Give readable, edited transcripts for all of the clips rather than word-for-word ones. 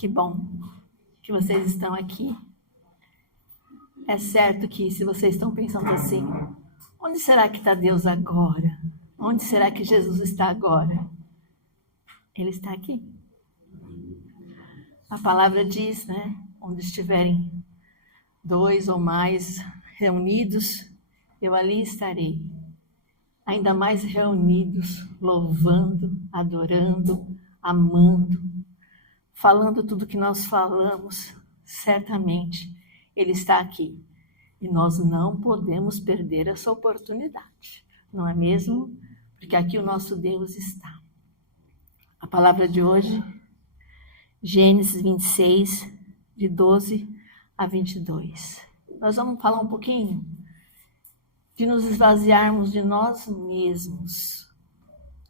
Que bom que vocês estão aqui. É certo que se vocês estão pensando assim, onde será que está Deus agora? Onde será que Jesus está agora? Ele está aqui. A palavra diz, né? Onde estiverem 2 ou mais reunidos, eu ali estarei. Ainda mais reunidos, louvando, adorando, amando, falando tudo que nós falamos, certamente Ele está aqui. E nós não podemos perder essa oportunidade, não é mesmo? Porque aqui o nosso Deus está. A palavra de hoje, Gênesis 26, de 12 a 22. Nós vamos falar um pouquinho de nos esvaziarmos de nós mesmos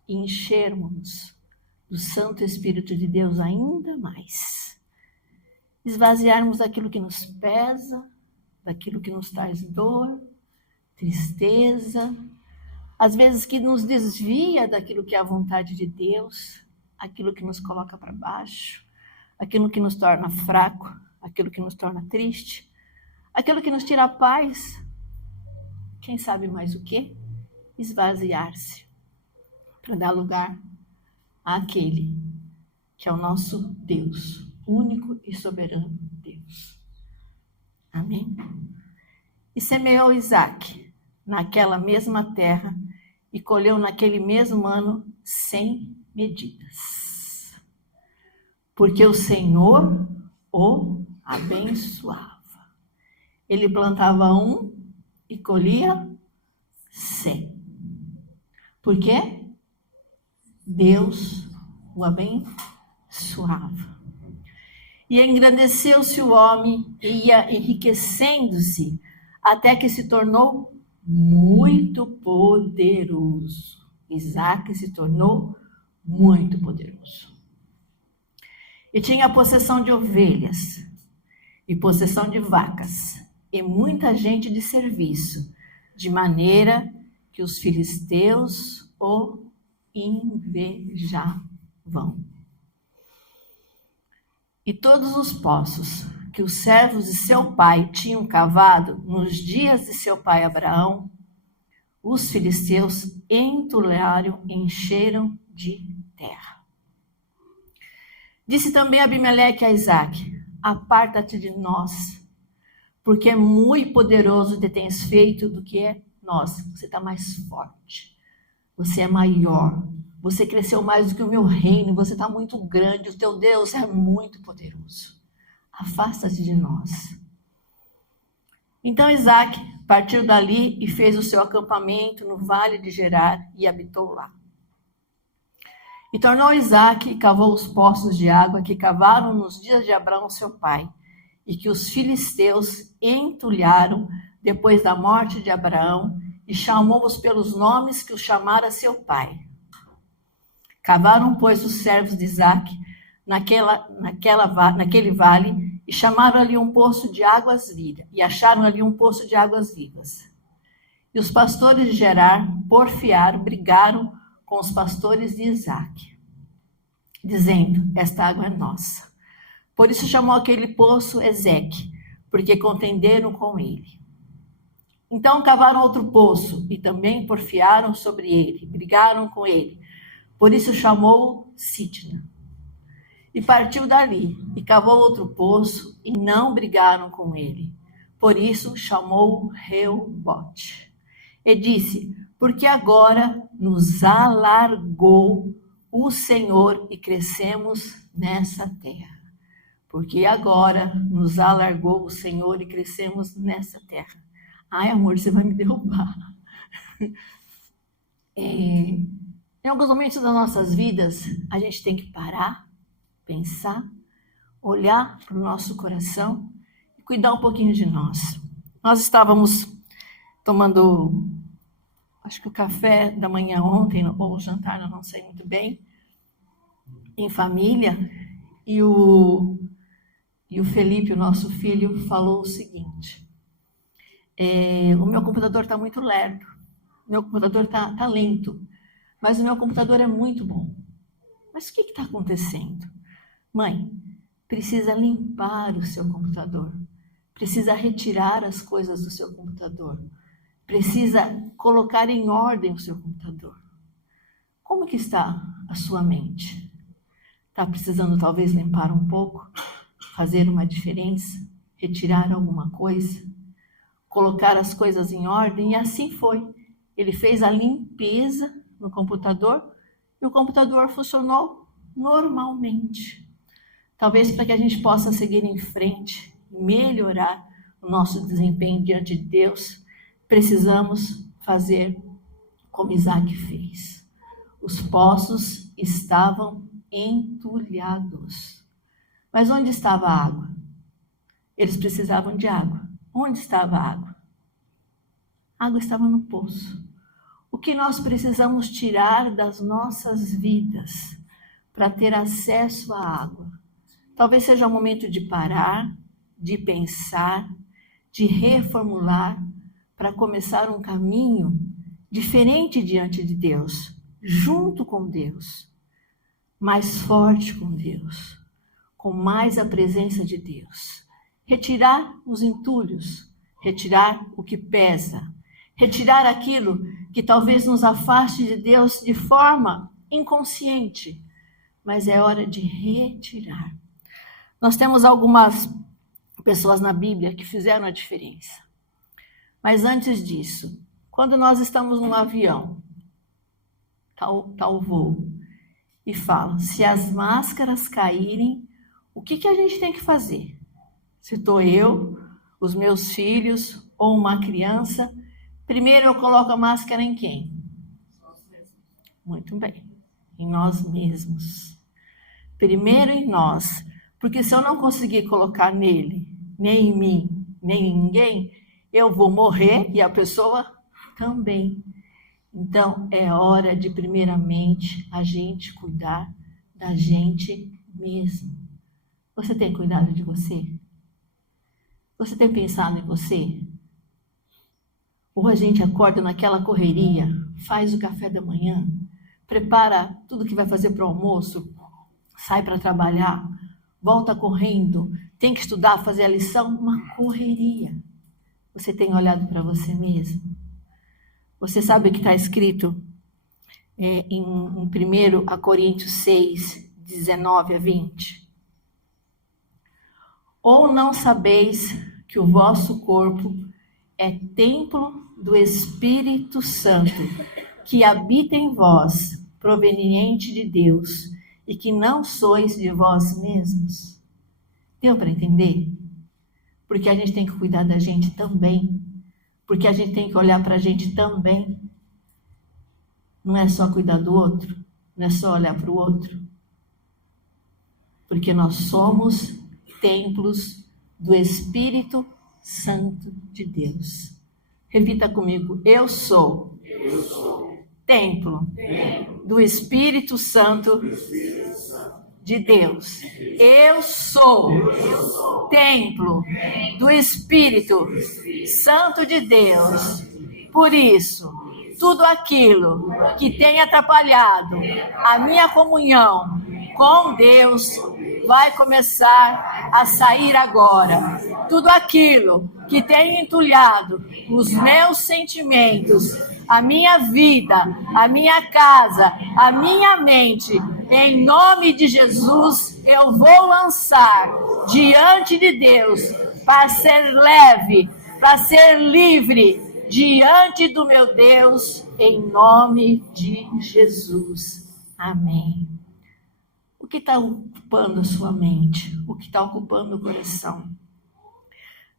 e enchermos do Santo Espírito de Deus ainda mais. Esvaziarmos daquilo que nos pesa, daquilo que nos traz dor, tristeza, às vezes que nos desvia daquilo que é a vontade de Deus, aquilo que nos coloca para baixo, aquilo que nos torna fraco, aquilo que nos torna triste, aquilo que nos tira a paz. Quem sabe mais o quê? Esvaziar-se para dar lugar àquele que é o nosso Deus, único e soberano Deus. Amém? E semeou Isaac naquela mesma terra e colheu naquele mesmo ano 100 medidas. Porque o Senhor o abençoava. Ele plantava 1 e colhia 100. Por quê? Deus o abençoava. E engrandeceu-se o homem e ia enriquecendo-se até que se tornou muito poderoso. Isaac se tornou muito poderoso. E tinha possessão de ovelhas e possessão de vacas e muita gente de serviço, de maneira que os filisteus o invejavam. E todos os poços que os servos de seu pai tinham cavado nos dias de seu pai Abraão, os filisteus entulharam e encheram de terra. Disse também Abimeleque a Isaque: aparta-te de nós, porque é muito poderoso te tens feito do que é nós. Você está mais forte, você é maior, você cresceu mais do que o meu reino, você está muito grande, o teu Deus é muito poderoso. Afasta-te de nós. Então Isaac partiu dali e fez o seu acampamento no vale de Gerar e habitou lá. E tornou Isaac e cavou os poços de água que cavaram nos dias de Abraão seu pai, e que os filisteus entulharam depois da morte de Abraão, e chamou-os pelos nomes que os chamara seu pai. Cavaram, pois, os servos de Isaac naquele vale, e chamaram ali um poço de águas vivas, e acharam ali um poço de águas vivas. E os pastores de Gerar porfiaram, brigaram com os pastores de Isaac, dizendo: esta água é nossa. Por isso chamou aquele poço Ezeque, porque contenderam com ele. Então cavaram outro poço, e também porfiaram sobre ele, brigaram com ele. Por isso chamou Sitna. E partiu dali, e cavou outro poço, e não brigaram com ele. Por isso chamou Reobote. E disse: porque agora nos alargou o Senhor e crescemos nessa terra. Porque agora nos alargou o Senhor e crescemos nessa terra. Ai, amor, você vai me derrubar. Em alguns momentos das nossas vidas, a gente tem que parar, pensar, olhar para o nosso coração e cuidar um pouquinho de nós. Nós estávamos tomando, acho que o café da manhã ontem, ou o jantar, não sei muito bem, em família, e o Felipe, o nosso filho, falou o seguinte: o meu computador está muito lerdo, meu computador está lento, mas o meu computador é muito bom. Mas o que está acontecendo? Mãe, precisa limpar o seu computador, precisa retirar as coisas do seu computador, precisa colocar em ordem o seu computador. Como que está a sua mente? Está precisando talvez limpar um pouco, fazer uma diferença, retirar alguma coisa, colocar as coisas em ordem? E assim foi. Ele fez a limpeza no computador e o computador funcionou normalmente. Talvez para que a gente possa seguir em frente, melhorar o nosso desempenho diante de Deus, precisamos fazer como Isaac fez. Os poços estavam entulhados. Mas onde estava a água? Eles precisavam de água. Onde estava a água? A água estava no poço. O que nós precisamos tirar das nossas vidas para ter acesso à água? Talvez seja o momento de parar, de pensar, de reformular para começar um caminho diferente diante de Deus, junto com Deus, mais forte com Deus, com mais a presença de Deus. Retirar os entulhos, retirar o que pesa, retirar aquilo que talvez nos afaste de Deus de forma inconsciente, mas é hora de retirar. Nós temos algumas pessoas na Bíblia que fizeram a diferença. Mas antes disso, quando nós estamos num avião, tá o voo, e falam, se as máscaras caírem, o que a gente tem que fazer? Se estou eu, os meus filhos ou uma criança, primeiro eu coloco a máscara em quem? Muito bem, em nós mesmos. Primeiro em nós, porque se eu não conseguir colocar nele, nem em mim, nem em ninguém, eu vou morrer e a pessoa também. Então, é hora de, primeiramente, a gente cuidar da gente mesmo. Você tem cuidado de você? Você tem pensado em você? Ou a gente acorda naquela correria, faz o café da manhã, prepara tudo que vai fazer para o almoço, sai para trabalhar, volta correndo, tem que estudar, fazer a lição, uma correria. Você tem olhado para você mesmo? Você sabe o que está escrito em 1 Coríntios 6, 19 a 20? Ou não sabeis que o vosso corpo é templo do Espírito Santo, que habita em vós, proveniente de Deus, e que não sois de vós mesmos? Deu para entender? Porque a gente tem que cuidar da gente também. Porque a gente tem que olhar para a gente também. Não é só cuidar do outro, não é só olhar para o outro. Porque nós somos templos do Espírito Santo de Deus. Repita comigo, eu sou templo do Espírito Santo de Deus. Eu sou templo do Espírito Santo de Deus. Por isso, tudo aquilo que tem atrapalhado a minha comunhão com Deus vai começar a sair agora. Tudo aquilo que tem entulhado os meus sentimentos, a minha vida, a minha casa, a minha mente, em nome de Jesus, eu vou lançar diante de Deus para ser leve, para ser livre diante do meu Deus, em nome de Jesus. Amém. O que está ocupando a sua mente? O que está ocupando o coração?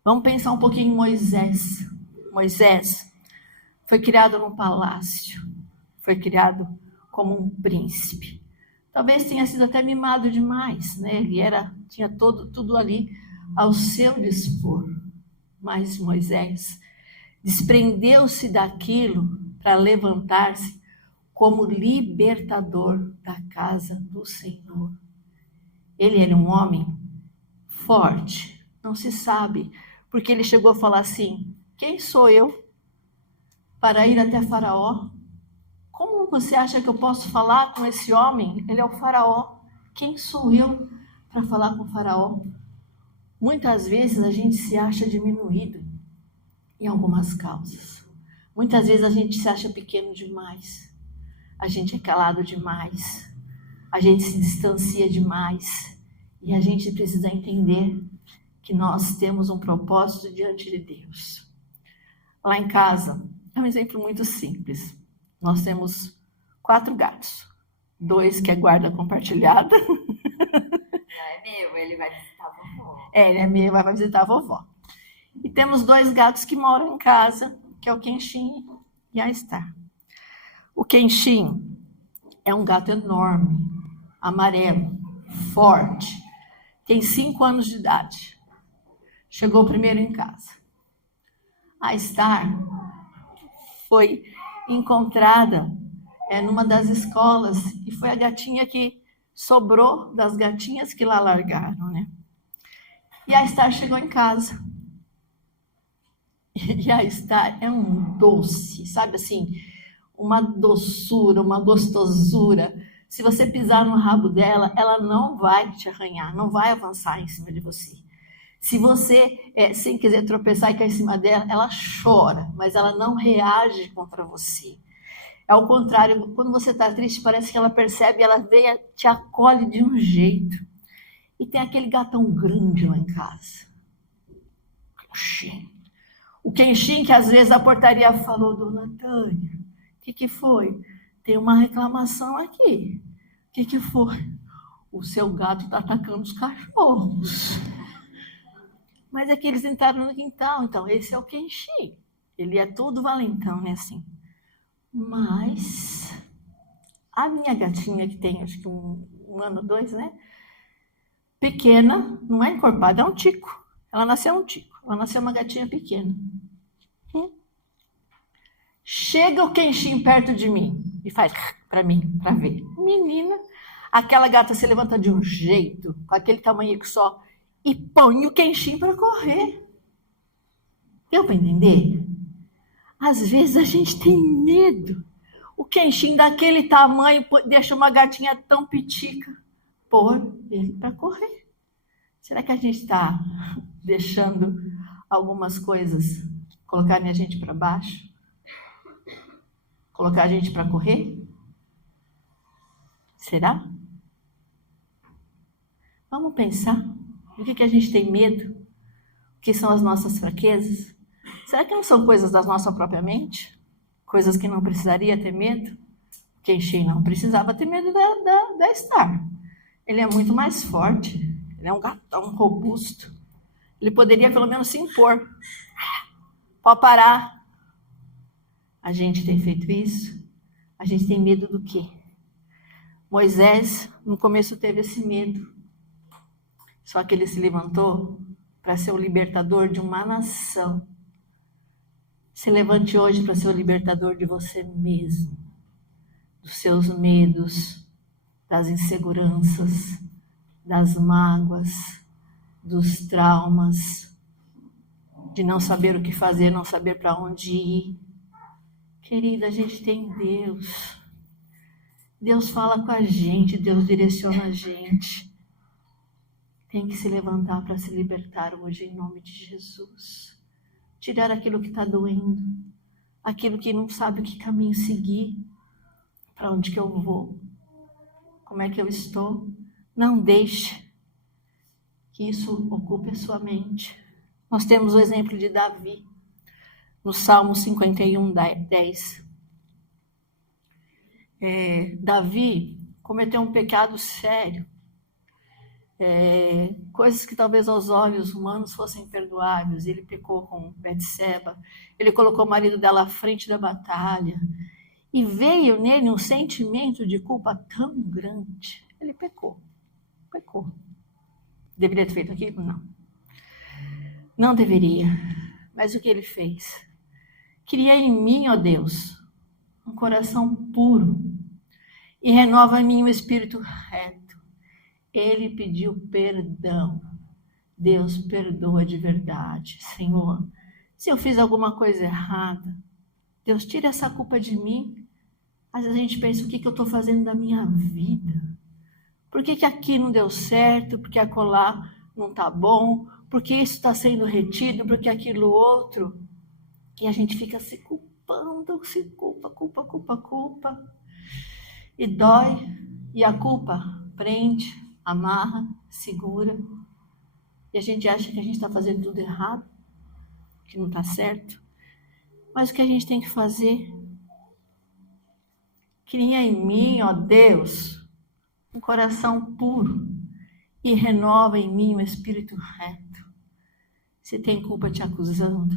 Vamos pensar um pouquinho em Moisés. Moisés foi criado num palácio, foi criado como um príncipe. Talvez tenha sido até mimado demais, né? Ele tinha tudo ali ao seu dispor. Mas Moisés desprendeu-se daquilo para levantar-se como libertador da casa do Senhor. Ele era um homem forte, não se sabe, porque ele chegou a falar assim, quem sou eu para ir até Faraó? Como você acha que eu posso falar com esse homem? Ele é o Faraó. Quem sou eu para falar com o faraó. Muitas vezes a gente se acha diminuído em algumas causas. Muitas vezes a gente se acha pequeno demais. A gente é calado demais. A gente se distancia demais. E a gente precisa entender que nós temos um propósito diante de Deus. Lá em casa, é um exemplo muito simples. Nós temos 4 gatos. 2 que é guarda compartilhada. Não é meu, ele vai visitar a vovó. Ele é meu, vai visitar a vovó. E temos 2 gatos que moram em casa, que é o Kenshin e a Star. O Kenshin é um gato enorme, amarelo, forte, tem 5 anos de idade. Chegou primeiro em casa. A Star foi encontrada numa das escolas e foi a gatinha que sobrou das gatinhas que lá largaram, né? E a Star chegou em casa. E a Star é um doce, sabe assim, uma doçura, uma gostosura. Se você pisar no rabo dela, ela não vai te arranhar, não vai avançar em cima de você. Se você, sem quiser tropeçar e cair em cima dela, ela chora, mas ela não reage contra você. Ao contrário, quando você está triste, parece que ela percebe, ela vem, te acolhe de um jeito. E tem aquele gatão grande lá em casa. O Kenshin, que às vezes a portaria falou, dona Tânia, o que foi? Tem uma reclamação aqui. O que foi? O seu gato está atacando os cachorros. Mas é que eles entraram no quintal, então esse é o Kenshin. Ele é todo valentão, né, assim. Mas a minha gatinha, que tem acho que um ano, 2, né? Pequena, não é encorpada, é um tico. Ela nasceu um tico. Ela nasceu uma gatinha pequena. Chega o Kenshin perto de mim e faz para mim, para ver. Menina, aquela gata se levanta de um jeito, com aquele tamanho que só, e põe o Kenshin para correr. Deu para entender? Às vezes a gente tem medo. O Kenshin daquele tamanho deixa uma gatinha tão pitica pôr ele para correr. Será que a gente está deixando algumas coisas colocarem a gente para baixo? Colocar a gente para correr? Será? Vamos pensar do que a gente tem medo? O que são as nossas fraquezas? Será que não são coisas da nossa própria mente? Coisas que não precisaria ter medo? Kenshin não precisava ter medo da Star. Ele é muito mais forte. Ele é um gatão robusto. Ele poderia pelo menos se impor. Pode parar. A gente tem feito isso? A gente tem medo do quê? Moisés, no começo, teve esse medo. Só que ele se levantou para ser o libertador de uma nação. Se levante hoje para ser o libertador de você mesmo. Dos seus medos, das inseguranças, das mágoas, dos traumas, de não saber o que fazer, não saber para onde ir. Querida, a gente tem Deus. Deus fala com a gente, Deus direciona a gente. Tem que se levantar para se libertar hoje em nome de Jesus. Tirar aquilo que está doendo, aquilo que não sabe o que caminho seguir, para onde que eu vou, como é que eu estou. Não deixe que isso ocupe a sua mente. Nós temos o exemplo de Davi, no Salmo 51, 10. Davi cometeu um pecado sério, coisas que talvez aos olhos humanos fossem perdoáveis. Ele pecou com Betseba, ele colocou o marido dela à frente da batalha, e veio nele um sentimento de culpa tão grande. Ele pecou. Deveria ter feito aquilo? Não. Não deveria. Mas o que ele fez? Cria em mim, ó Deus, um coração puro e renova em mim um espírito reto. Ele pediu perdão. Deus perdoa de verdade. Senhor, se eu fiz alguma coisa errada, Deus, tira essa culpa de mim. Às vezes a gente pensa, o que eu estou fazendo da minha vida? Por que aqui não deu certo? Por que acolá não está bom? Por que isso está sendo retido? Por que aquilo outro? E a gente fica se culpando, se culpa. E dói. E a culpa prende, amarra, segura. E a gente acha que a gente está fazendo tudo errado, que não está certo. Mas o que a gente tem que fazer? Cria em mim, ó Deus, um coração puro e renova em mim um espírito reto. Se tem culpa te acusando,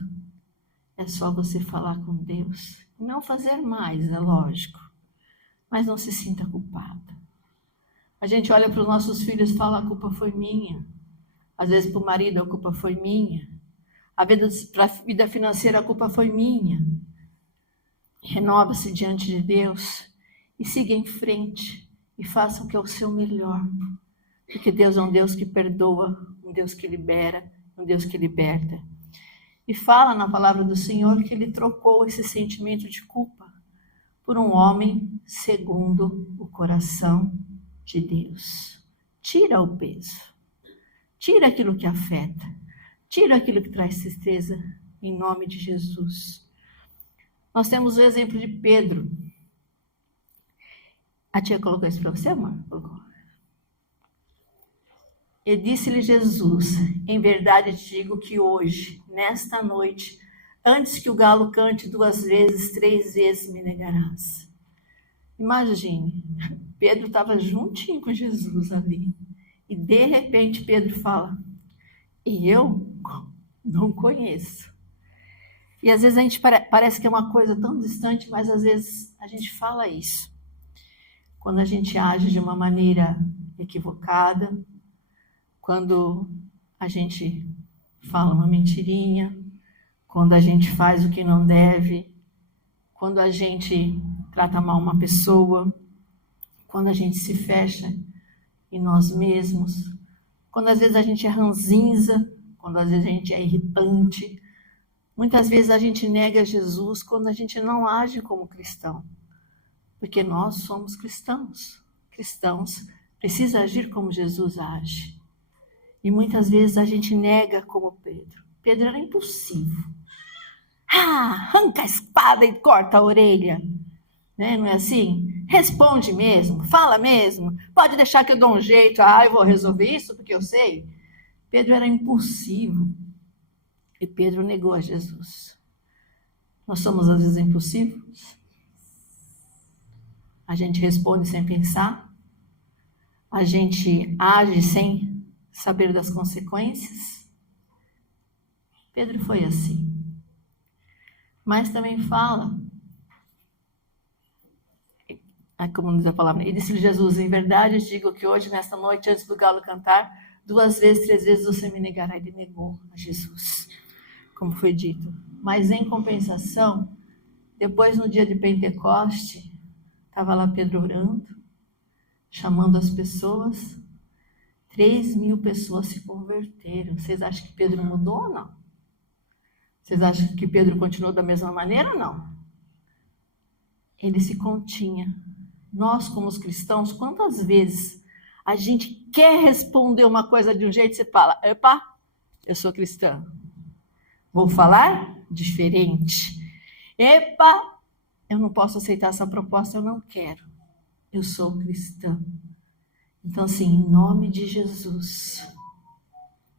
é só você falar com Deus. Não fazer mais, é lógico, mas não se sinta culpada. A gente olha para os nossos filhos e fala, a culpa foi minha. Às vezes para o marido, a culpa foi minha. Para a vida financeira, a culpa foi minha. Renova-se diante de Deus e siga em frente e faça o que é o seu melhor. Porque Deus é um Deus que perdoa, um Deus que libera, um Deus que liberta. E fala na palavra do Senhor que Ele trocou esse sentimento de culpa por um homem segundo o coração de Deus. Tira o peso. Tira aquilo que afeta. Tira aquilo que traz tristeza, em nome de Jesus. Nós temos o exemplo de Pedro. A tia colocou isso para você, amor? Colocou. E disse-lhe Jesus, em verdade te digo que hoje, nesta noite, antes que o galo cante 2 vezes, 3 vezes me negarás. Imagine, Pedro estava juntinho com Jesus ali. E de repente Pedro fala, e eu não conheço. E às vezes a gente parece que é uma coisa tão distante, mas às vezes a gente fala isso. Quando a gente age de uma maneira equivocada, quando a gente fala uma mentirinha, quando a gente faz o que não deve, quando a gente trata mal uma pessoa, quando a gente se fecha em nós mesmos, quando às vezes a gente é ranzinza, quando às vezes a gente é irritante, muitas vezes a gente nega Jesus quando a gente não age como cristão, porque nós somos cristãos. Cristãos precisam agir como Jesus age. E muitas vezes a gente nega como Pedro. Pedro era impulsivo. Arranca a espada e corta a orelha. Né? Não é assim? Responde mesmo, fala mesmo. Pode deixar que eu dou um jeito. Eu vou resolver isso porque eu sei. Pedro era impulsivo. E Pedro negou a Jesus. Nós somos às vezes impulsivos. A gente responde sem pensar. A gente age sem saber das consequências. Pedro foi assim. Mas também fala, como diz a palavra, e disse-lhe Jesus, em verdade eu digo que hoje, nesta noite, antes do galo cantar, 2 vezes, 3 vezes você me negará. Ele negou a Jesus, como foi dito. Mas em compensação, depois no dia de Pentecoste, estava lá Pedro orando, chamando as pessoas, 3.000 pessoas se converteram. Vocês acham que Pedro mudou ou não? Vocês acham que Pedro continuou da mesma maneira ou não? Ele se continha. Nós, como os cristãos, quantas vezes a gente quer responder uma coisa de um jeito e você fala, epa, eu sou cristã. Vou falar diferente. Epa, eu não posso aceitar essa proposta, eu não quero. Eu sou cristã. Então, assim, em nome de Jesus,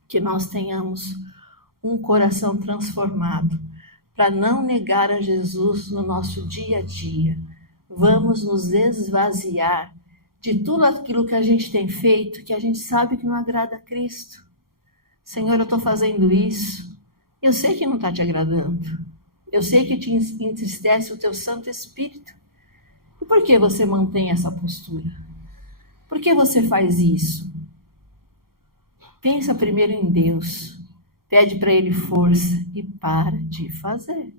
que nós tenhamos um coração transformado, para não negar a Jesus no nosso dia a dia. Vamos nos esvaziar de tudo aquilo que a gente tem feito, que a gente sabe que não agrada a Cristo. Senhor, eu estou fazendo isso, eu sei que não está te agradando, eu sei que te entristece o teu Santo Espírito. E por que você mantém essa postura? Por que você faz isso? Pensa primeiro em Deus. Pede para Ele força e para de fazer.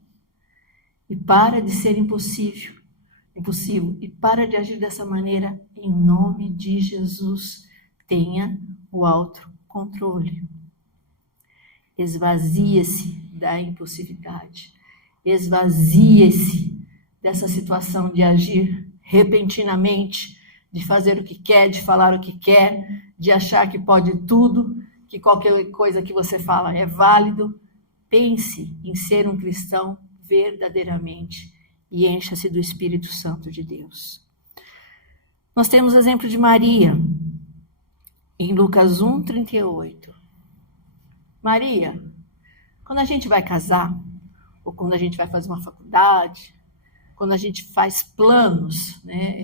E para de ser impossível. E para de agir dessa maneira em nome de Jesus. Tenha o autocontrole. Esvazia-se da impulsividade. Esvazia-se dessa situação de agir repentinamente, de fazer o que quer, de falar o que quer, de achar que pode tudo, que qualquer coisa que você fala é válido. Pense em ser um cristão verdadeiramente e encha-se do Espírito Santo de Deus. Nós temos o exemplo de Maria, em Lucas 1:38. Maria, quando a gente vai casar, ou quando a gente vai fazer uma faculdade, quando a gente faz planos, né?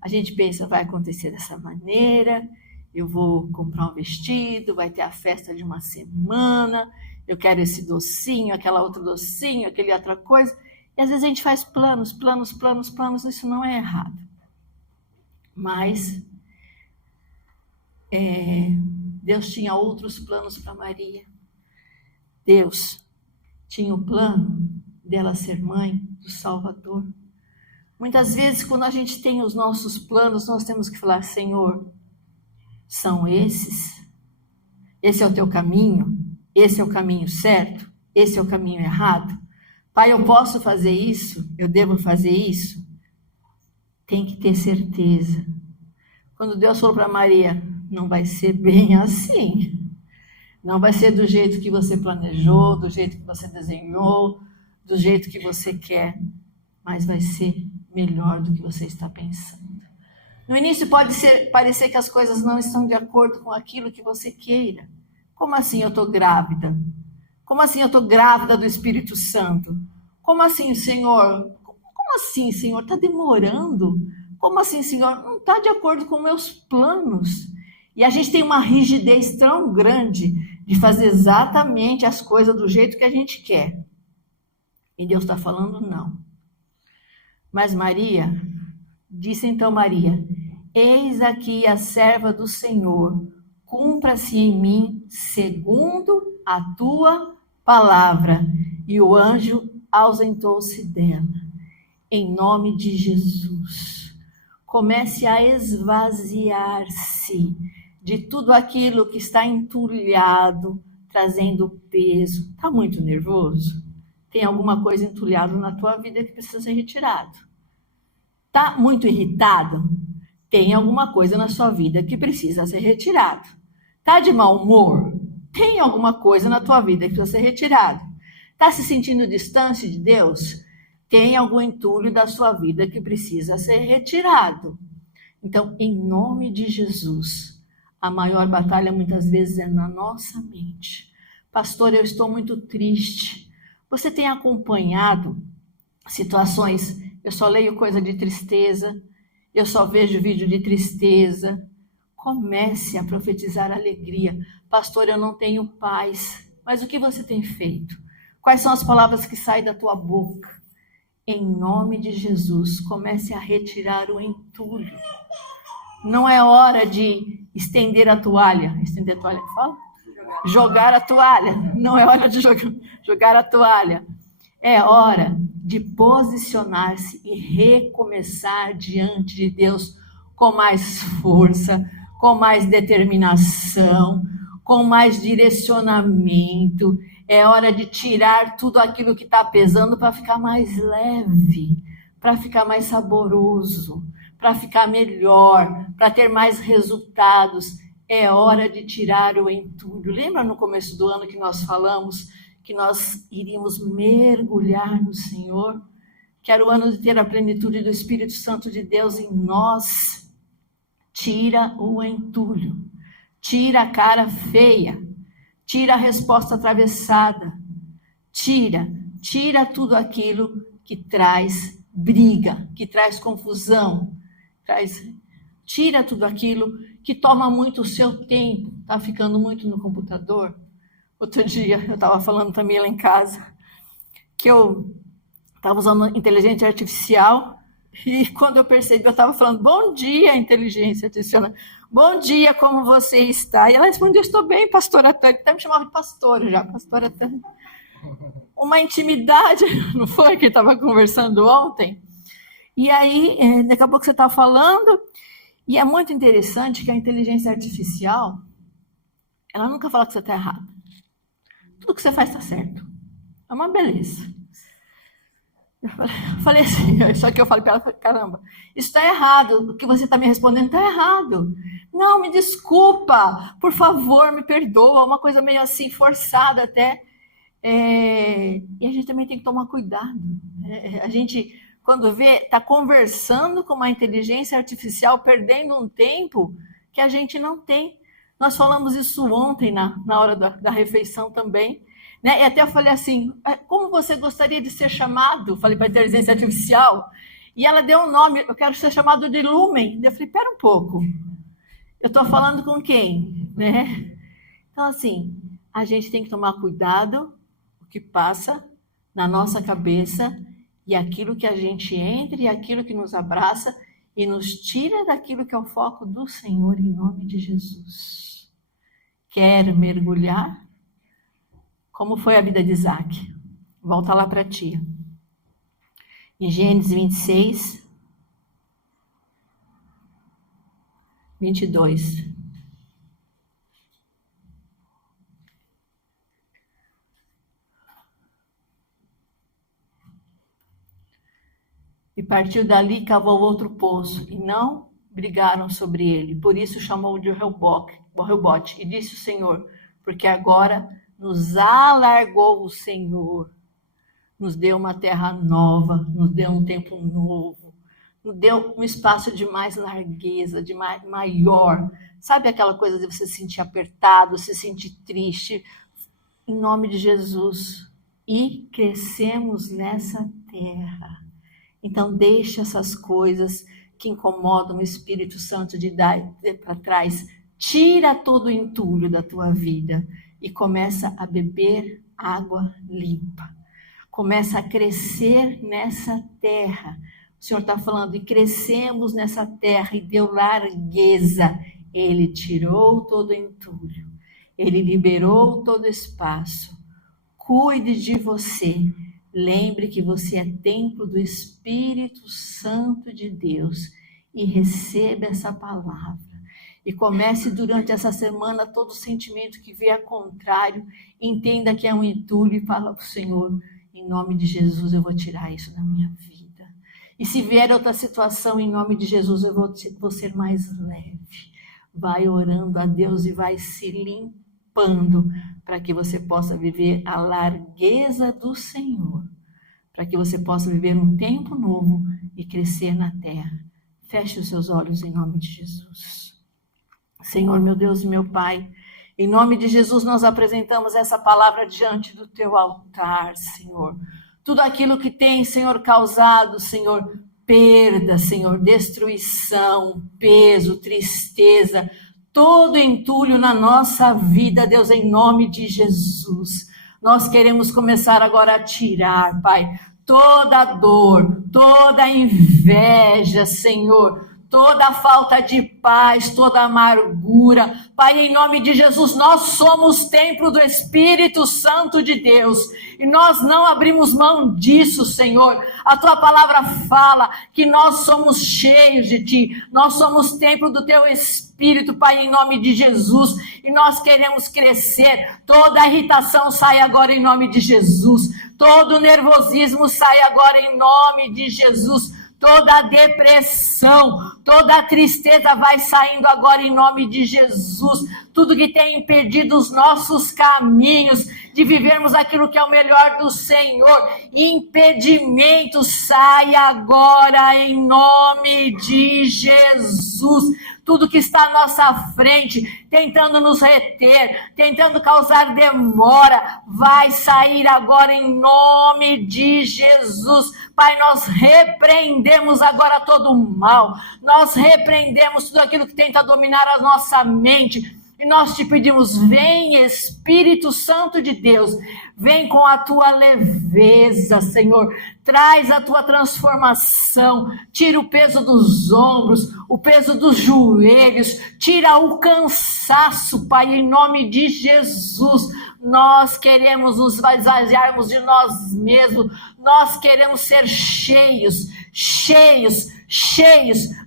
A gente pensa, vai acontecer dessa maneira, eu vou comprar um vestido, vai ter a festa de uma semana, eu quero esse docinho, aquela outra docinho, aquele outra coisa. E às vezes a gente faz planos, isso não é errado. Mas Deus tinha outros planos para Maria. Deus tinha o plano dela ser mãe do Salvador. Muitas vezes, quando a gente tem os nossos planos, nós temos que falar, Senhor, são esses? Esse é o teu caminho? Esse é o caminho certo? Esse é o caminho errado? Pai, eu posso fazer isso? Eu devo fazer isso? Tem que ter certeza. Quando Deus falou para Maria, não vai ser bem assim. Não vai ser do jeito que você planejou, do jeito que você desenhou, do jeito que você quer, mas vai ser melhor do que você está pensando. No início pode parecer que as coisas não estão de acordo com aquilo que você queira. Como assim eu estou grávida? Como assim eu estou grávida do Espírito Santo? Como assim, Senhor? Como assim, Senhor? Está demorando? Como assim, Senhor? Não está de acordo com meus planos. E a gente tem uma rigidez tão grande de fazer exatamente as coisas do jeito que a gente quer. E Deus está falando não. Mas Maria, disse então Maria, eis aqui a serva do Senhor, cumpra-se em mim segundo a tua palavra. E o anjo ausentou-se dela. Em nome de Jesus, comece a esvaziar-se de tudo aquilo que está entulhado, trazendo peso. Está muito nervoso? Tem alguma coisa entulhada na tua vida que precisa ser retirado. Está muito irritado? Tem alguma coisa na sua vida que precisa ser retirado. Está de mau humor? Tem alguma coisa na tua vida que precisa ser retirado. Está se sentindo distante de Deus? Tem algum entulho da sua vida que precisa ser retirado. Então, em nome de Jesus, a maior batalha muitas vezes é na nossa mente. Pastor, eu estou muito triste. Você tem acompanhado situações, eu só leio coisa de tristeza, eu só vejo vídeo de tristeza. Comece a profetizar alegria. Pastor, eu não tenho paz. Mas o que você tem feito? Quais são as palavras que saem da tua boca? Em nome de Jesus, comece a retirar o entulho. Não é hora de estender a toalha. Estender a toalha que fala? Jogar a toalha. Não é hora de jogar a toalha. É hora de posicionar-se e recomeçar diante de Deus com mais força, com mais determinação, com mais direcionamento. É hora de tirar tudo aquilo que está pesando para ficar mais leve, para ficar mais saboroso, para ficar melhor, para ter mais resultados. É hora de tirar o entulho. Lembra no começo do ano que nós falamos que nós iríamos mergulhar no Senhor? Que era o ano de ter a plenitude do Espírito Santo de Deus em nós. Tira o entulho. Tira a cara feia. Tira a resposta atravessada. Tira tudo aquilo que traz briga, que traz confusão. Tira tudo aquilo que toma muito o seu tempo. Está ficando muito no computador. Outro dia eu estava falando também lá em casa que eu estava usando inteligência artificial e quando eu percebi, eu estava falando, bom dia, inteligência artificial. Bom dia, como você está? E ela respondeu, estou bem, pastora Tânia. Até me chamava de pastora já, pastora Tânia. Uma intimidade, não foi que estava conversando ontem? E aí, daqui a pouco você está falando, e é muito interessante que a inteligência artificial, ela nunca fala que você está errado. Tudo que você faz está certo. É uma beleza. Eu falei assim, só que eu falei para ela, caramba, isso está errado, o que você está me respondendo está errado. Não, me desculpa, por favor, me perdoa, uma coisa meio assim, forçada até. E a gente também tem que tomar cuidado. A gente, quando vê, está conversando com uma inteligência artificial, perdendo um tempo que a gente não tem. Nós falamos isso ontem, na hora da refeição também. Né? E até eu falei assim, como você gostaria de ser chamado? Falei para a inteligência artificial. E ela deu um nome, eu quero ser chamado de Lumen. Eu falei, pera um pouco, eu estou falando com quem? Né? Então, assim, a gente tem que tomar cuidado o que passa na nossa cabeça e aquilo que a gente entra e aquilo que nos abraça e nos tira daquilo que é o foco do Senhor, em nome de Jesus. Quer mergulhar? Como foi a vida de Isaac? Volta lá para a tia. Em Gênesis 26, 22. E partiu dali e cavou outro poço, e não brigaram sobre ele. Por isso chamou de Reobote, e disse o Senhor, porque agora nos alargou o Senhor, nos deu uma terra nova, nos deu um tempo novo, nos deu um espaço de mais largueza, de maior. Sabe aquela coisa de você se sentir apertado, se sentir triste? Em nome de Jesus. E crescemos nessa terra. Então, deixa essas coisas que incomodam o Espírito Santo de dar para trás. Tira todo o entulho da tua vida e começa a beber água limpa. Começa a crescer nessa terra. O Senhor está falando, e crescemos nessa terra e deu largueza. Ele tirou todo o entulho. Ele liberou todo o espaço. Cuide de você. Lembre que você é templo do Espírito Santo de Deus e receba essa palavra. E comece durante essa semana todo sentimento que vier contrário, entenda que é um entulho e fala para o Senhor, em nome de Jesus eu vou tirar isso da minha vida. E se vier outra situação, em nome de Jesus eu vou ser mais leve. Vai orando a Deus e vai se limpando para que você possa viver a largueza do Senhor, para que você possa viver um tempo novo e crescer na terra. Feche os seus olhos em nome de Jesus. Senhor, meu Deus e meu Pai, em nome de Jesus nós apresentamos essa palavra diante do teu altar, Senhor. Tudo aquilo que tem, Senhor, causado, Senhor, perda, Senhor, destruição, peso, tristeza, todo entulho na nossa vida, Deus, em nome de Jesus. Nós queremos começar agora a tirar, Pai, toda dor, toda inveja, Senhor, toda falta de paz, toda amargura. Pai, em nome de Jesus, nós somos templo do Espírito Santo de Deus e nós não abrimos mão disso, Senhor. A tua palavra fala que nós somos cheios de ti, nós somos templo do teu Espírito, Pai, em nome de Jesus, e nós queremos crescer. Toda irritação sai agora em nome de Jesus, todo nervosismo sai agora em nome de Jesus. Toda depressão, toda tristeza vai saindo agora em nome de Jesus. Tudo que tem impedido os nossos caminhos de vivermos aquilo que é o melhor do Senhor, impedimento, sai agora em nome de Jesus. Tudo que está à nossa frente, tentando nos reter, tentando causar demora, vai sair agora em nome de Jesus. Pai, nós repreendemos agora todo o mal, nós repreendemos tudo aquilo que tenta dominar a nossa mente, e nós te pedimos, vem Espírito Santo de Deus, vem com a tua leveza, Senhor, traz a tua transformação, tira o peso dos ombros, o peso dos joelhos, tira o cansaço, Pai, em nome de Jesus. Nós queremos nos esvaziarmos de nós mesmos, nós queremos ser cheios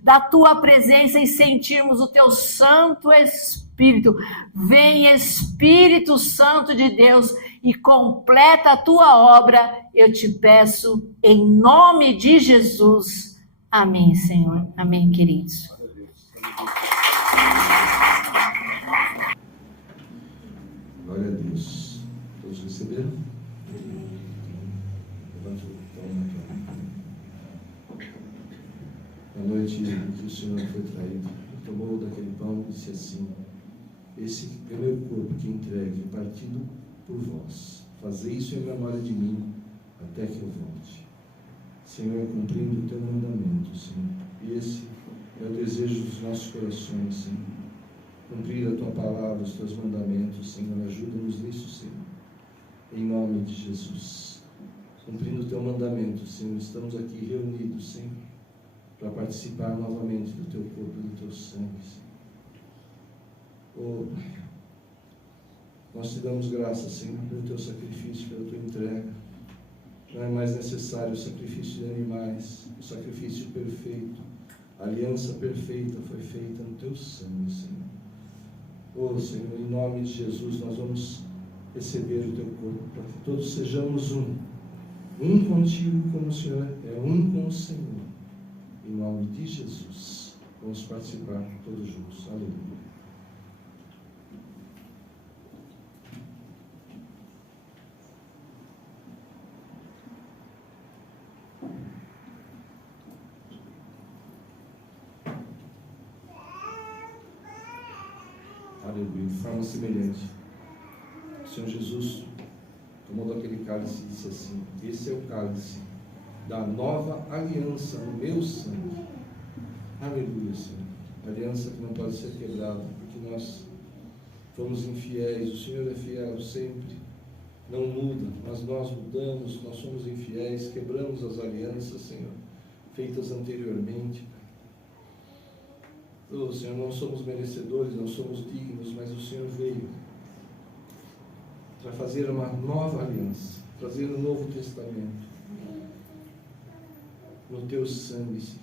da tua presença e sentirmos o teu Santo Espírito Espírito. Vem, Espírito Santo de Deus, e completa a tua obra, eu te peço, em nome de Jesus. Amém, Senhor. Amém, queridos. Glória a Deus. Todos receberam? Levante o pão na tua mão. Na noite em que o Senhor foi traído, ele tomou daquele pão e disse assim: esse é meu corpo que entregue, partido por vós. Fazei isso em memória de mim, até que eu volte. Senhor, cumprindo o teu mandamento, Senhor. E esse é o desejo dos nossos corações, Senhor. Cumprir a tua palavra, os teus mandamentos, Senhor. Ajuda-nos nisso, Senhor. Em nome de Jesus. Cumprindo o teu mandamento, Senhor. Estamos aqui reunidos, Senhor, para participar novamente do teu corpo e do teu sangue, Senhor. Oh, nós te damos graças, Senhor, pelo teu sacrifício, pela tua entrega. Não é mais necessário o sacrifício de animais, o sacrifício perfeito, a aliança perfeita foi feita no teu sangue, Senhor. Oh, Senhor, em nome de Jesus, nós vamos receber o teu corpo, para que todos sejamos um contigo, como o Senhor é um com o Senhor. Em nome de Jesus, vamos participar todos juntos. Aleluia. Aleluia. De forma semelhante, o Senhor Jesus tomou daquele cálice e disse assim: esse é o cálice da nova aliança no meu sangue. Aleluia, Senhor. Aliança que não pode ser quebrada, porque nós fomos infiéis. O Senhor é fiel sempre, não muda, mas nós mudamos, nós somos infiéis, quebramos as alianças, Senhor, feitas anteriormente. Oh, Senhor, não somos merecedores, não somos dignos, mas o Senhor veio para fazer uma nova aliança, trazer um novo testamento no teu sangue, Senhor.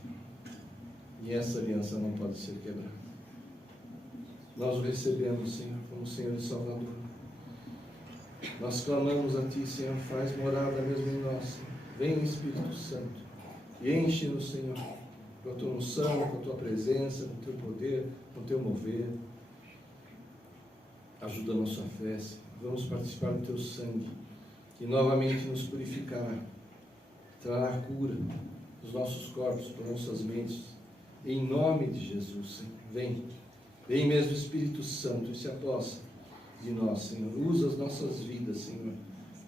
E essa aliança não pode ser quebrada. Nós o recebemos, Senhor, como Senhor e Salvador. Nós clamamos a Ti, Senhor, faz morada mesmo em nós, Senhor. Vem, Espírito Santo, e enche-nos, Senhor, com a tua unção, com a tua presença, com o teu poder, com o teu mover. Ajuda a nossa fé, Senhor. Vamos participar do teu sangue, que novamente nos purificará, trará cura para os nossos corpos, para as nossas mentes, em nome de Jesus, Senhor. Vem mesmo, Espírito Santo, e se aposta de nós, Senhor. Usa as nossas vidas, Senhor,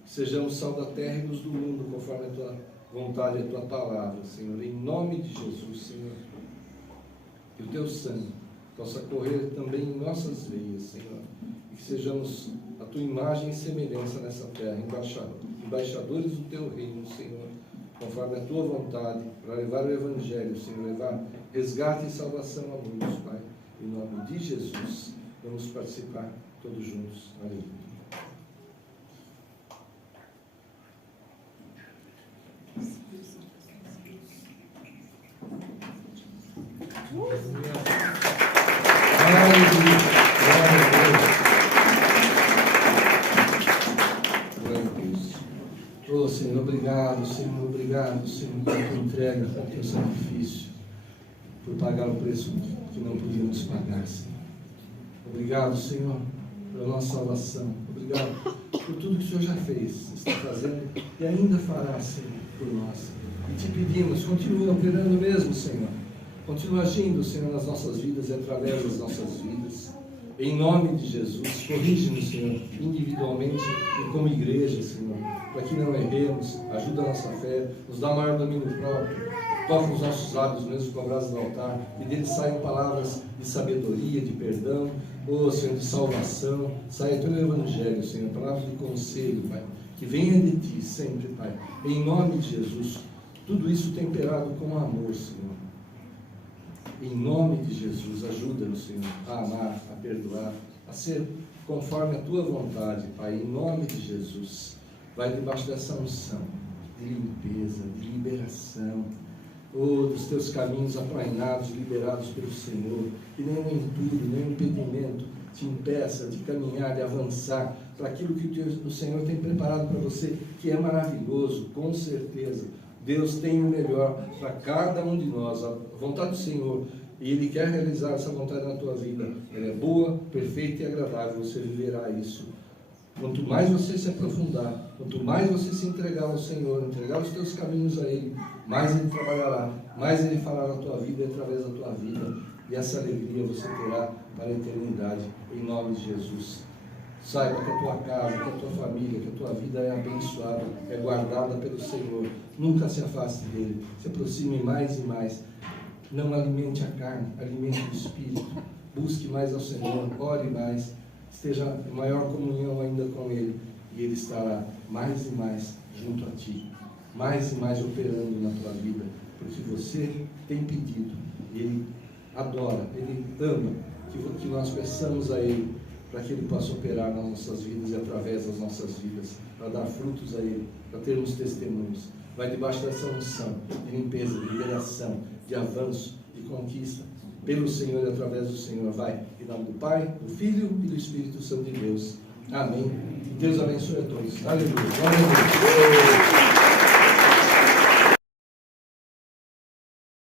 que sejamos sal da terra e luz do mundo, conforme a tua vontade e a tua palavra, Senhor, em nome de Jesus, Senhor. Que o teu sangue possa correr também em nossas veias, Senhor, e que sejamos a tua imagem e semelhança nessa terra, embaixadores do teu reino, Senhor, conforme a tua vontade, para levar o Evangelho, Senhor, levar resgate e salvação a muitos, Pai. Em nome de Jesus, vamos participar todos juntos. Aleluia. Oh, Senhor, obrigado, Senhor, por tua entrega, por teu sacrifício, por pagar o preço que não podíamos pagar, Senhor. Obrigado, Senhor, pela nossa salvação. Obrigado por tudo que o Senhor já fez, está fazendo e ainda fará, Senhor, por nós. E te pedimos, continua operando mesmo, Senhor. Continua agindo, Senhor, nas nossas vidas e através das nossas vidas. Em nome de Jesus, corrige-nos, Senhor, individualmente e como igreja, Senhor, para que não erremos. Ajuda a nossa fé, nos dá maior domínio próprio. Toca os nossos lábios mesmo com a brasa do altar, e deles saiam palavras de sabedoria, de perdão, Senhor, de salvação. Saia teu Evangelho, Senhor, palavras de conselho, Pai, que venha de Ti sempre, Pai, em nome de Jesus. Tudo isso temperado com amor, Senhor. Em nome de Jesus, ajuda-nos, Senhor, a amar, a perdoar, a ser conforme a Tua vontade, Pai, em nome de Jesus. Vai debaixo dessa unção de limpeza, de liberação, dos Teus caminhos aplainados, liberados pelo Senhor, que nenhum entulho, nenhum impedimento te impeça de caminhar, de avançar para aquilo que o Senhor tem preparado para você, que é maravilhoso, com certeza. Deus tem o melhor para cada um de nós, a vontade do Senhor, e Ele quer realizar essa vontade na tua vida. Ela é boa, perfeita e agradável, você viverá isso. Quanto mais você se aprofundar, quanto mais você se entregar ao Senhor, entregar os teus caminhos a Ele, mais Ele trabalhará, mais Ele fará na tua vida e através da tua vida. E essa alegria você terá para a eternidade, em nome de Jesus. Saiba que a tua casa, que a tua família, que a tua vida é abençoada, é guardada pelo Senhor. Nunca se afaste dele, se aproxime mais e mais. Não alimente a carne, alimente o Espírito. Busque mais ao Senhor, ore mais, esteja em maior comunhão ainda com Ele, e Ele estará mais e mais junto a ti, mais e mais operando na tua vida, porque você tem pedido, Ele adora, Ele ama que nós peçamos a Ele, para que Ele possa operar nas nossas vidas e através das nossas vidas, para dar frutos a Ele, para termos testemunhos. Vai debaixo dessa unção de limpeza, de liberação, de avanço, de conquista, pelo Senhor e através do Senhor. Vai, em nome do Pai, do Filho e do Espírito Santo de Deus. Amém. Deus abençoe a todos. Aleluia. Glória a Deus.